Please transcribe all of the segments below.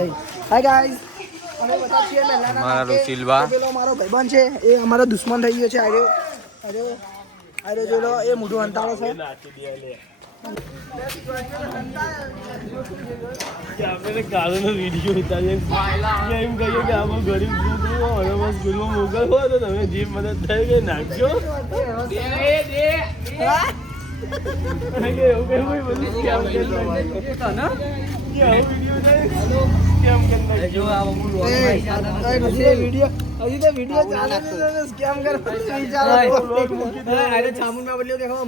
દહીં. Hi guys, અમે બધા છીએ મારા રુચિલબા. પેલો મારો ભાઈબંધ છે, એ અમારો દુશ્મન થઈ ગયો છે. અરે જોલો એ મોઢું હંતાળો છે. આપણે કાળનો વિડીયો ઉતારીએ એમ કહીએ કે આમાં ગરીબ સ્કૂલમાં મોકલવો તો તમે જે મદદ થાય કે નાખજો.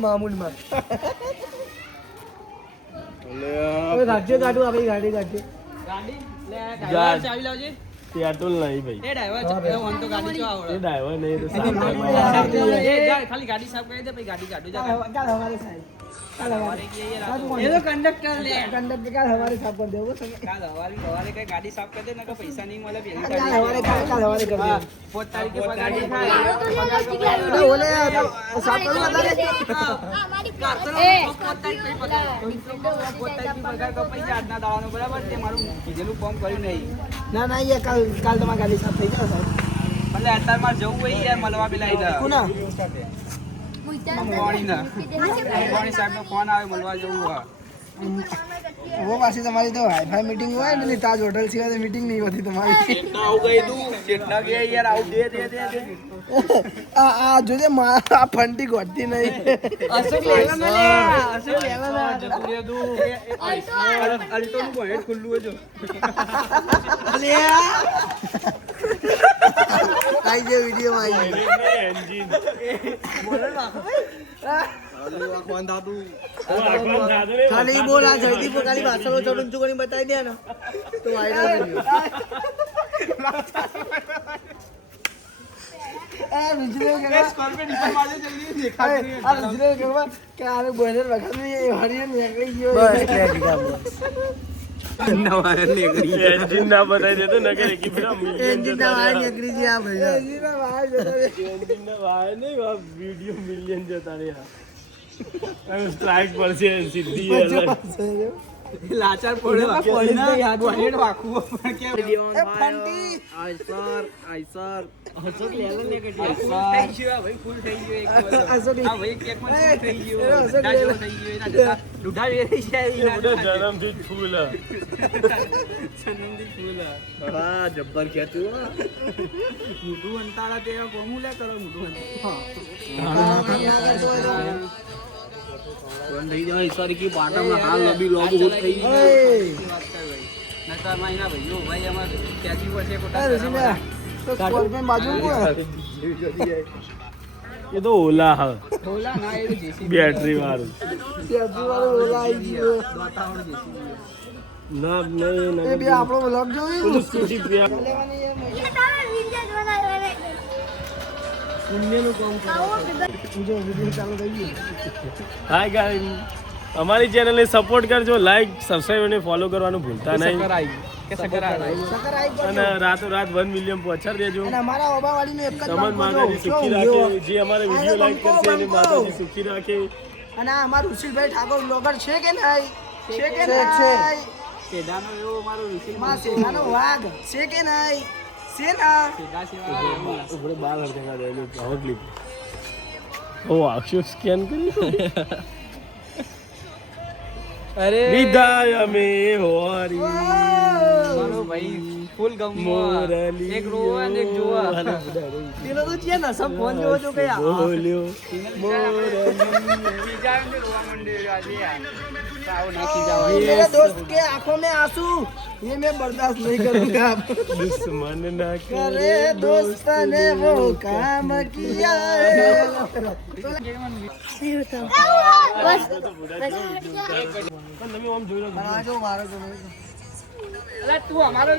મામૂલમાં ગાડી કાઢું આપણી ગાડી કાઢી ચાવી લાવજે. પેટ્રોલ નહીં ભાઈ. એ ડ્રાઈવર નહીં તો ખાલી ગાડી સાફ કરી દે પછી ગાડી કાઢો જા. ये तो कंडक्टर ले कंडक्टर का हमारे साथ कर दो કાલ હવારે કઈ ગાડી સાફ કરી દે નકર પૈસા નહીં મળે પેલી काल हमारे कर दो 4 તારીખે પગાડી થાય बोले साफ करो बता दे પગાર કપાઈ જાય આજના દાવાનો બરાબર. તે મારું કીધેલું ફોર્મ કર્યું નહીં. ना ना ये कल कल तुम्हारी गाड़ी साफ થઈ ગયો સાહેબ. એટલે અત્યારે મારે જવું હોય યાર મળવા પેલા કોના અંબાણી સાહેબ નો ફોન આવે મળવા જવું હોય. वो पासी तुम्हारी तो वाईफाई मीटिंग हुआ है नहीं ताज होटल से तो मीटिंग नहीं होती तुम्हारी. જેટલા આવું ગઈ તું જેટલા ગયા યાર આવું દે आ जो जे आ फंटी घटती नहीं અશોક લેવા મે લે અશોક લેવા મે જતું રે તું અલ્ટો નું બોહેડ ખુલ્લું જો અલ્યા આઈ જે વિડિયો માં આવી એન્જિન ખાલી બોલ આ જલ્દી બોલ ખાલી ભાષાનો ચોડું ચોકડી બતાવી દે ને તો વાયરલ વિડિયો એ વિજ્ઞાન કે સ્કોર્પિયો ડીપર મારે જલ્દી દેખાતી આ વિજ્ઞાન કે આને બોયલર વગાડી હરિયન નીકળી ગયો બસ નવા નીકળી એન્જિન ના બતાવી દેતો નકર એકી ફેરા એન્જિન ના વાય નીકળી ગયા ભાઈ એન્જિન ના વાય નહીં વિડિયો મિલિયન જતા રહ્યા. સ્ટ્રાઇક પડશે સીધી લાચાર પડ્યો પડીને યાદ બોહેડ વાખું પણ કે ફંટી આઈસર અશોક લેલો ને કે થઈ ગયો ભાઈ ફૂલ થઈ ગયો એક અશોક આ ભાઈ કેક માં થઈ ગયો ડાજો થઈ ગયો એના દુઢા વેરી છે જન્મથી ફૂલ જન્મથી ફૂલ હા જબ્બર ખેતું મોટું અંતાળા તે કોમું લે કરો મોટું કોણ થઈ જાય સર કી બાટામાં હાલ લબી લોબો હોત થઈ ગઈ નતા માઈના ભાઈઓ ભાઈ અમાર ક્યાંથી વસે કોટા તો સ્કોર્પિયો બાજુ એ તો ઓલા હા બોલા ના એ જેસી બેટરી વાળું સેફટી વાળો ઓલા આવી ગયો દોટાવડ જેસી ના નહીં એ બે આપણો વ્લોગ જોયું સ્કૂટી પે પુણ્યનું કામ જો વિડિયો ચાલુ થઈ ગયો હાય ગાઈસ, અમારી ચેનલને સપોર્ટ કરજો, લાઈક સબસ્ક્રાઇબ અને ફોલો કરવાનું ભૂલતા નહીં. સકર આવી અને રાતોરાત 1 મિલિયન પહોંચાડી દેજો. અને અમારા ઓબાવાડીનું એક જ તમને નામ માતાજી સુખી રાખે, જે અમારે વિડીયો લાઈક કરશે એને માતાજી સુખી રાખે. અને આ અમારું ઋષિભાઈ ઠાકોર બ્લોગર છે કે નહીં? છે કે નહીં? પેડાનો એવો મારો ઋષિ માં સેનાનો વાઘ છે કે નહીં? છે ના? પેડા સેવા ઉપર બાલ હરખા દેલો હવે ક્લિપ ઓ આક્ષો સ્કેન કરી અરે વિદાય અમે હોરી મારો ભાઈ ફૂલ ગમો એક રોવા અને એક જોવા પેલો તો છે ને સબ ફોન જોવો તો કયા બોલ્યો બીજા ને રોવા મંડ્યો આજે સાવ નાખી જાવ मेरे दोस्त के आंखों में आंसू ये मैं बर्दाश्त नहीं करूंगा દુશ્મન ના करे दोस्त ने वो काम किया है તમે આમ જોઈ લો जो मारो तो અલા તું અમારો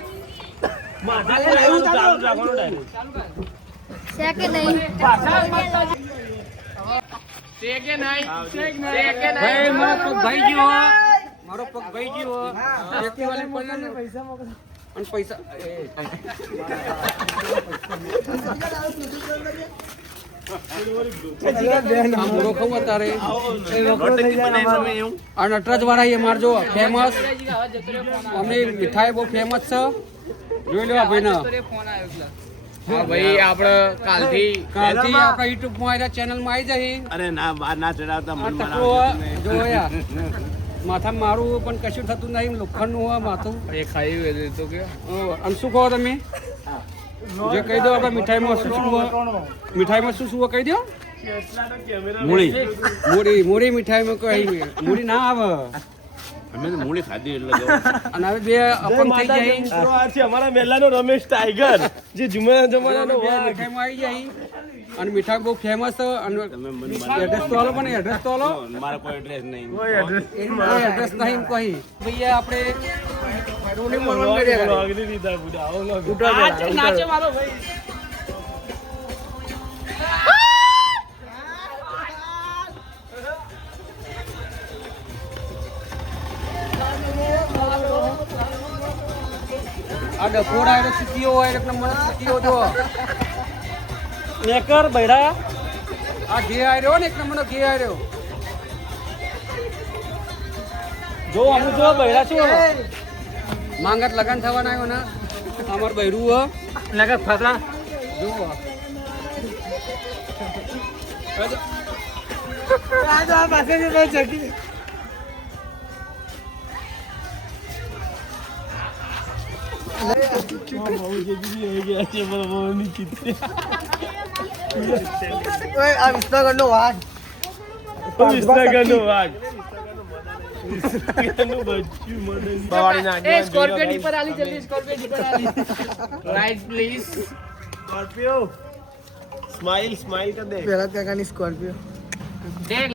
માથા ચાલુ રાખવાનો ડાયરેક્ટ છે કે નહીં ભાઈ મારો પગ ભાઈ ગયો મારો પગ ભાઈ ગયો એક્ટિવાલે પડ્યો पैसा मोकल અને પૈસા આ મોરો ખાવું અત્યારે આ નટરાજ વાળા એ મારજો ફેમસ અમને મીઠાઈ બહુ ફેમસ છે જોઈ લેવા ભાઈ ના હા ભાઈ આપણે કાલથી કાલથી આપણા યુટ્યુબ માં આવી ચેનલ માં આવી જઈ અરે ના બહાર ના ચડાવતા મન જો યાર માથા મારું પણ કશું થતું નહીં લોખંડનું હોય માથું એ ખાઈ તો કે અને શું કહો તમે જે કહી દો આપણે મીઠાઈમાં શું શું હોય મીઠાઈમાં શું શું હોય કહી દો મૂળી મૂળી મીઠાઈમાં કહી મૂળી ના આવે અમે તો મૂળી ખાધી એટલે અને હવે બે અપંગ થઈ જાય આ છે અમારા મેલાનો રમેશ ટાઈગર જે જમાનાનો મીઠાઈમાં આવી જાય અને મીઠાઈ બહુ ફેમસ છે અને એડ્રેસ તો હાલો પણ એડ્રેસ તો હાલો મારો કોઈ એડ્રેસ નહીં એડ્રેસ નહીં કહી ભાઈ આપણે રોલી મળવાનું કરી દેખાડે. વાગડી દીધા બુડા આવો ના નાચે મારો ભાઈ આ ડફોર આયરો ચીકીઓ હોય એક નંબર ચીકીઓ જો નેકર બૈડા આ ઘે આયરો ને એક નંબરનો ઘે આયરો જો અમુક જો બૈરા છો માંગત લગન થવાના આવ્યો ને અમાર બૈરું હો નગર ફકરા જો આ વિસનગરનો વાઘ એ સ્કોર્પિયો ડીપર આલી જલ્દી સ્કોર્પિયો ડીપર આલી રાઈટ પ્લીઝ સ્કોર્પિયો સ્માઈલ કર દે પહેલા કાકાની સ્કોર્પિયો દેખ